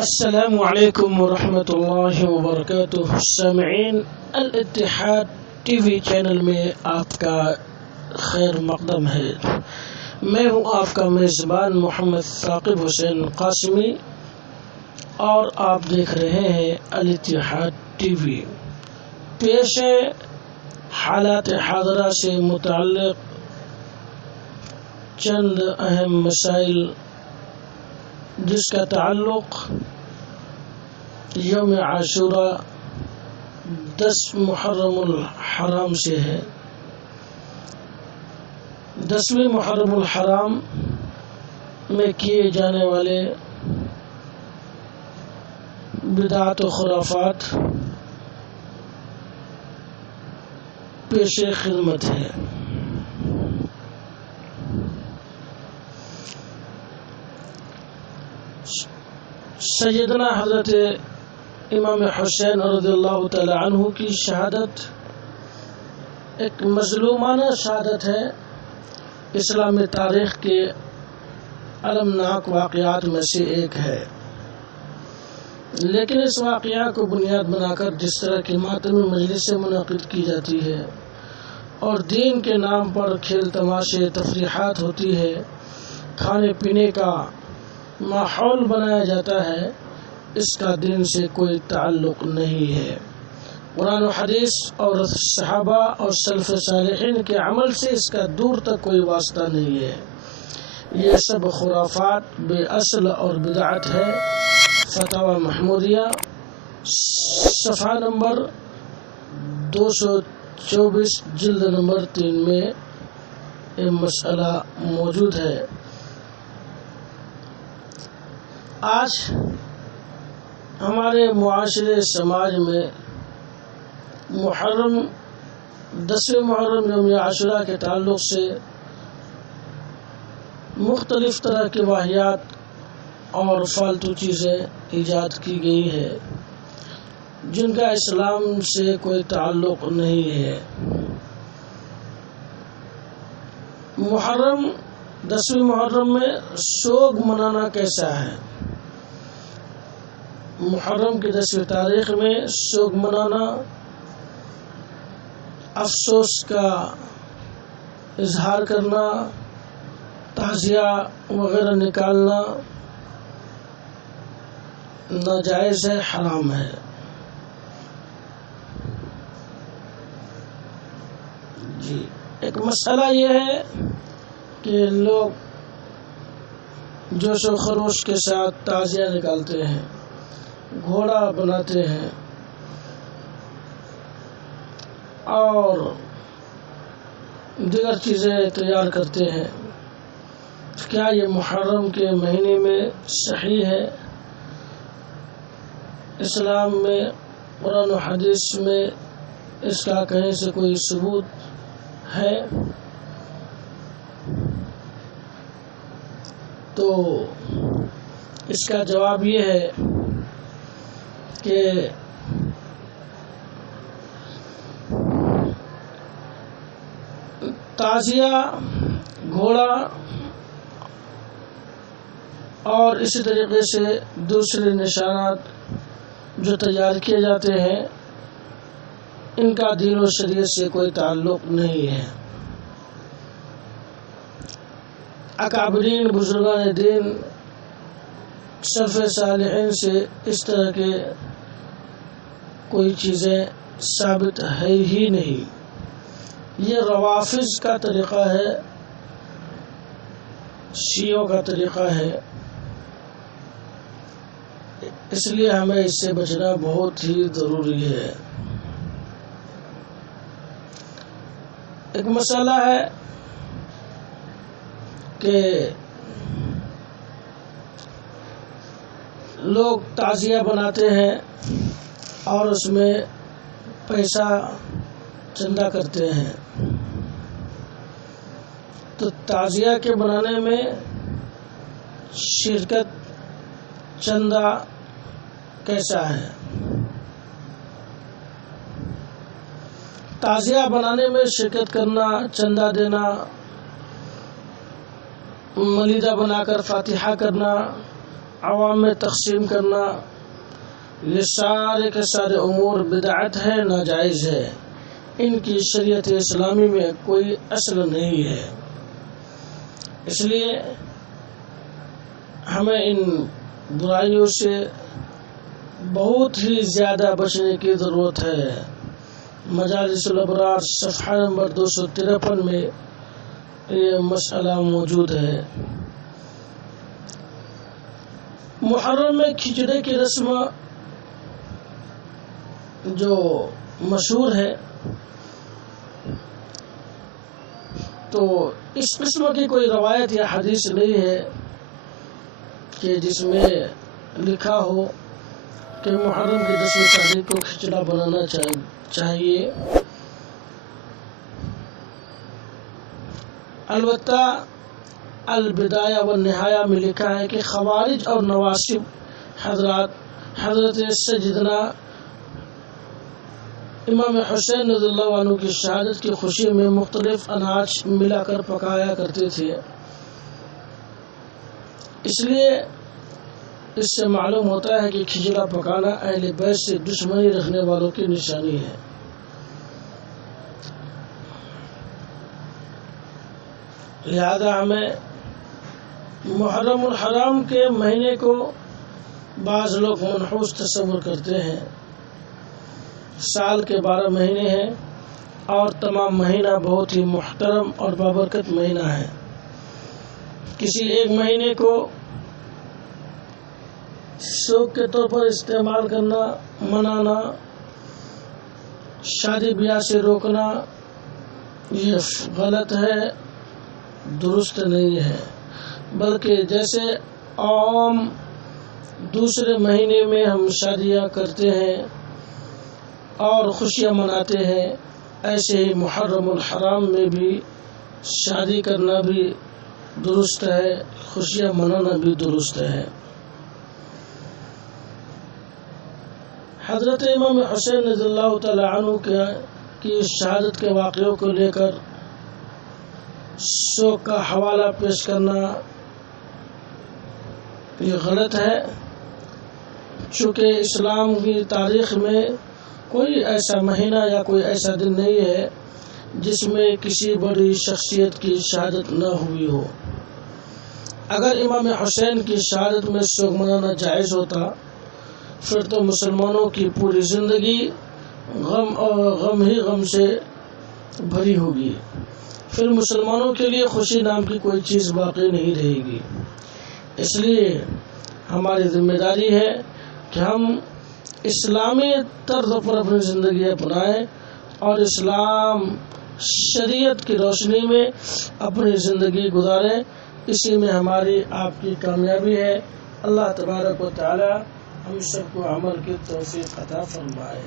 السلام علیکم ورحمۃ اللہ وبرکاتہ سامعین الاتحاد ٹی وی چینل میں آپ کا خیر مقدم ہے۔ میں ہوں آپ کا میزبان محمد ثاقب حسین قاسمی اور آپ دیکھ رہے ہیں الاتحاد ٹی وی۔ پیش ہے حالات حاضرہ سے متعلق چند اہم مسائل جس کا تعلق یوم عاشوراء 10 محرم الحرام سے ہے۔ 10ویں محرم الحرام میں کیے جانے والے بدعات و خرافات پیش خدمت ہے۔ سیدنا حضرت امام حسین رضی اللہ تعالی عنہ کی شہادت ایک مظلومانہ شہادت ہے، اسلامی تاریخ کے المناک واقعات میں سے ایک ہے، لیکن اس واقعہ کو بنیاد بنا کر جس طرح کی ماتمی مجلسیں منعقد کی جاتی ہے اور دین کے نام پر کھیل تماشے تفریحات ہوتی ہے، کھانے پینے کا ماحول بنایا جاتا ہے، اس کا دین سے کوئی تعلق نہیں ہے۔ قرآن و حدیث اور صحابہ اور سلف صالحین کے عمل سے اس کا دور تک کوئی واسطہ نہیں ہے۔ یہ سب خرافات بے اصل اور بدعت ہے۔ فتاوی محمودیہ صفحہ نمبر 224 جلد نمبر 3 میں یہ مسئلہ موجود ہے۔ آج ہمارے معاشرے سماج میں محرم 10ویں محرم یوم عاشوراء کے تعلق سے مختلف طرح کی واہیات اور فالتو چیزیں ایجاد کی گئی ہے جن کا اسلام سے کوئی تعلق نہیں ہے۔ محرم 10ویں محرم میں سوگ منانا کیسا ہے؟ محرم کی 10ویں تاریخ میں سوگ منانا، افسوس کا اظہار کرنا، تعزیہ وغیرہ نکالنا ناجائز ہے، حرام ہے۔ جی ایک مسئلہ یہ ہے کہ لوگ جوش و خروش کے ساتھ تعزیہ نکالتے ہیں، گھوڑا بناتے ہیں اور دیگر چیزیں تیار کرتے ہیں۔ کیا یہ محرم کے مہینے میں صحیح ہے؟ اسلام میں قرآن و حدیث میں اس کا کہیں سے کوئی ثبوت ہے؟ تو اس کا جواب یہ ہے کہ تعزیہ، گھوڑا اور اسی طریقے سے دوسرے نشانات جو تیار کیے جاتے ہیں ان کا دین و شریعت سے کوئی تعلق نہیں ہے۔ اکابرین بزرگان دین سلف صالحین سے اس طرح کے کوئی چیزیں ثابت ہے ہی نہیں۔ یہ روافض کا طریقہ ہے، شیعوں کا طریقہ ہے، اس لیے ہمیں اس سے بچنا بہت ہی ضروری ہے۔ ایک مسئلہ ہے کہ لوگ تعزیہ بناتے ہیں اور اس میں پیسہ چندہ کرتے ہیں، تو تعزیہ کے بنانے میں شرکت چندہ کیسا ہے؟ تعزیہ بنانے میں شرکت کرنا، چندہ دینا، ملیدہ بنا کر فاتحہ کرنا، عوام میں تقسیم کرنا، یہ سارے کے سارے امور بدعت ہے، ناجائز ہے، ان کی شریعت اسلامی میں کوئی اصل نہیں ہے۔ اس لیے ہمیں ان برائیوں سے بہت ہی زیادہ بچنے کی ضرورت ہے۔ مجالس الابرار صفحہ نمبر 253 میں یہ مسئلہ موجود ہے۔ محرم میں کھچڑے کی رسم جو مشہور ہے، تو اس قسم کی کوئی روایت یا حدیث نہیں ہے کہ جس میں لکھا ہو کہ محرم کی 10ویں تاریخ کو کھچڑا بنانا چاہیے۔ البتہ البدایہ والنہایہ میں لکھا ہے کہ خوارج اور نواسب حضرت سیدنا امام حسین رضی اللہ عنہ کی شہادت کی خوشی میں مختلف اناج ملا کر پکایا کرتے تھے۔ اس لیے اس سے معلوم ہوتا ہے کہ کھچڑا پکانا اہل بیت سے دشمنی رکھنے والوں کی نشانی ہے۔ لہذا ہمیں محرم الحرام کے مہینے کو بعض لوگ منحوس تصور کرتے ہیں۔ سال کے 12 مہینے ہیں اور تمام مہینہ بہت ہی محترم اور بابرکت مہینہ ہے۔ کسی ایک مہینے کو شوق کے طور پر استعمال کرنا، منانا، شادی بیاہ سے روکنا، یہ غلط ہے، درست نہیں ہے۔ بلکہ جیسے عام دوسرے مہینے میں ہم شادیاں کرتے ہیں اور خوشیاں مناتے ہیں، ایسے ہی محرم الحرام میں بھی شادی کرنا بھی درست ہے، خوشیاں منانا بھی درست ہے۔ حضرت امام حسین رضی اللہ تعالی عنہ کی شہادت کے واقعوں کو لے کر شوق کا حوالہ پیش کرنا یہ غلط ہے، چونکہ اسلام کی تاریخ میں کوئی ایسا مہینہ یا کوئی ایسا دن نہیں ہے جس میں کسی بڑی شخصیت کی شہادت نہ ہوئی ہو۔ اگر امام حسین کی شہادت میں شوق منانا جائز ہوتا پھر تو مسلمانوں کی پوری زندگی غم اور غم سے بھری ہوگی، پھر مسلمانوں کے لیے خوشی نام کی کوئی چیز باقی نہیں رہے گی۔ اس لیے ہماری ذمہ داری ہے کہ ہم اسلامی طرز پر اپنی زندگی اپنائیں اور اسلام شریعت کی روشنی میں اپنی زندگی گزاریں۔ اسی میں ہماری آپ کی کامیابی ہے۔ اللہ تبارک و تعالی ہم سب کو عمل کی توفیق عطا فرمائے۔